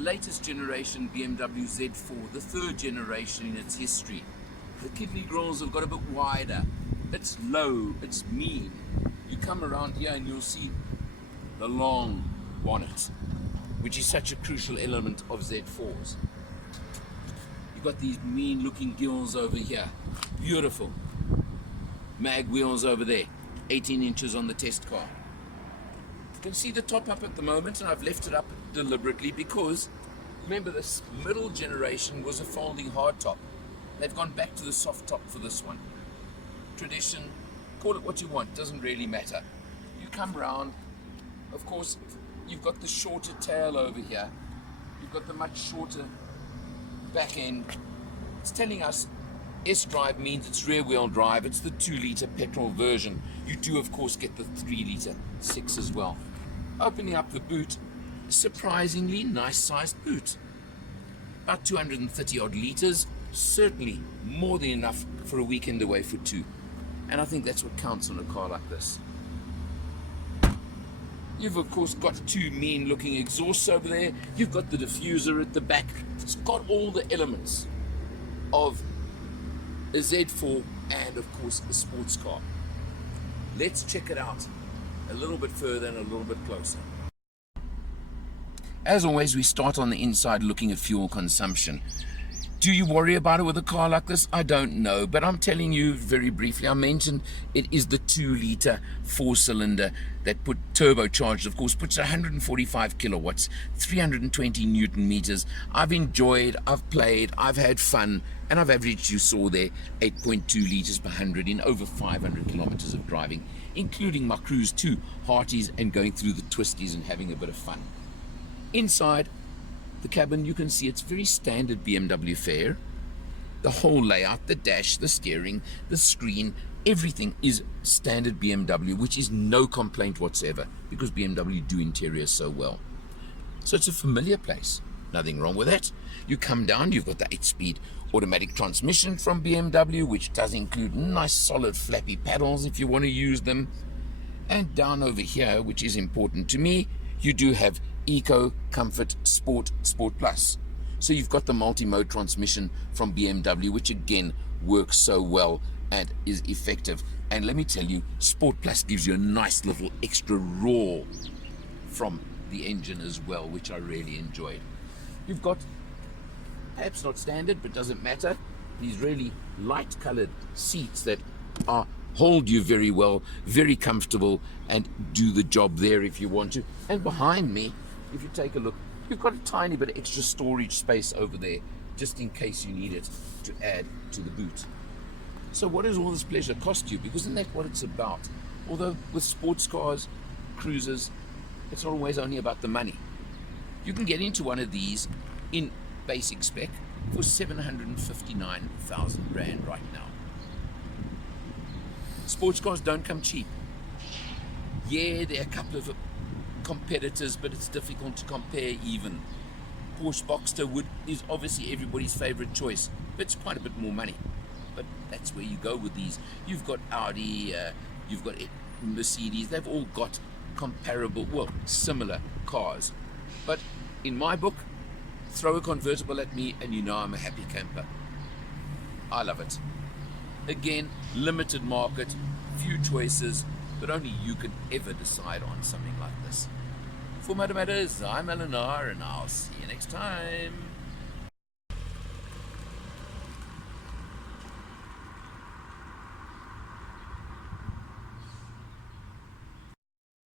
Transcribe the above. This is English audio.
latest generation BMW Z4, the third generation in its history. The kidney grills have got a bit wider. It's low, it's mean. You come around here and you'll see the long bonnet, which is such a crucial element of Z4s. You've got these mean looking gills over here. Beautiful. Mag wheels over there. 18 inches on the test car. You can see the top up at the moment, and I've left it up deliberately because, remember, this middle generation was a folding hardtop. They've gone back to the soft top for this one. Tradition, call it what you want, doesn't really matter. You come round, of course, you've got the shorter tail over here. You've got the much shorter back end. It's telling us sDrive means it's rear wheel drive. It's the 2-litre petrol version. You do of course get the 3-litre 6 as well. Opening up the boot, surprisingly nice sized boot. About 230 odd litres, certainly more than enough for a weekend away for two. And I think that's what counts on a car like this. You've of course got two mean looking exhausts over there. You've got the diffuser at the back. It's got all the elements of a Z4 and of course a sports car. Let's check it out a little bit further and a little bit closer. As always, we start on the inside looking at fuel consumption. Do you worry about it with a car like this? I don't know, but I'm telling you very briefly. I mentioned it is the 2-litre 4-cylinder that put turbocharged, of course, puts 145 kilowatts, 320 newton meters. I've enjoyed, I've played, I've had fun, and I've averaged, you saw there, 8.2 litres per 100 in over 500 kilometers of driving, including my cruise to Hearties and going through the twisties and having a bit of fun. Inside the cabin, you can see it's very standard BMW fare. The whole layout, the dash, the steering, the screen, everything is standard BMW, which is no complaint whatsoever because BMW do interiors so well. So it's a familiar place. Nothing wrong with that. You come down, you've got the 8-speed automatic transmission from BMW, which does include nice solid Flappy paddles if you want to use them. And down over here, which is important to me, you do have Eco, Comfort, Sport, Sport Plus. So you've got the multi-mode transmission from BMW, which again works so well and is effective. And let me tell you, Sport Plus gives you a nice little extra roar from the engine as well, which I really enjoyed. You've got, perhaps not standard, but doesn't matter, these really light colored seats that hold you very well, very comfortable, and do the job there if you want to. And behind me, if you take a look, you've got a tiny bit of extra storage space over there, just in case you need it to add to the boot. So what does all this pleasure cost you? Because isn't that what it's about? Although with sports cars, cruisers, it's not always only about the money. You can get into one of these in basic spec for 759,000 Rand right now. Sports cars don't come cheap. Yeah, there are a couple of competitors, but it's difficult to compare even. Porsche Boxster is obviously everybody's favorite choice, but it's quite a bit more money. But that's where you go with these. You've got Audi, you've got Mercedes, they've all got comparable, well, similar cars. But in my book, throw a convertible at me and you know I'm a happy camper. I love it. Again, limited market, few choices, but only you can ever decide on something like this. For Motor Matters, I'm Eleanor, and I'll see you next time.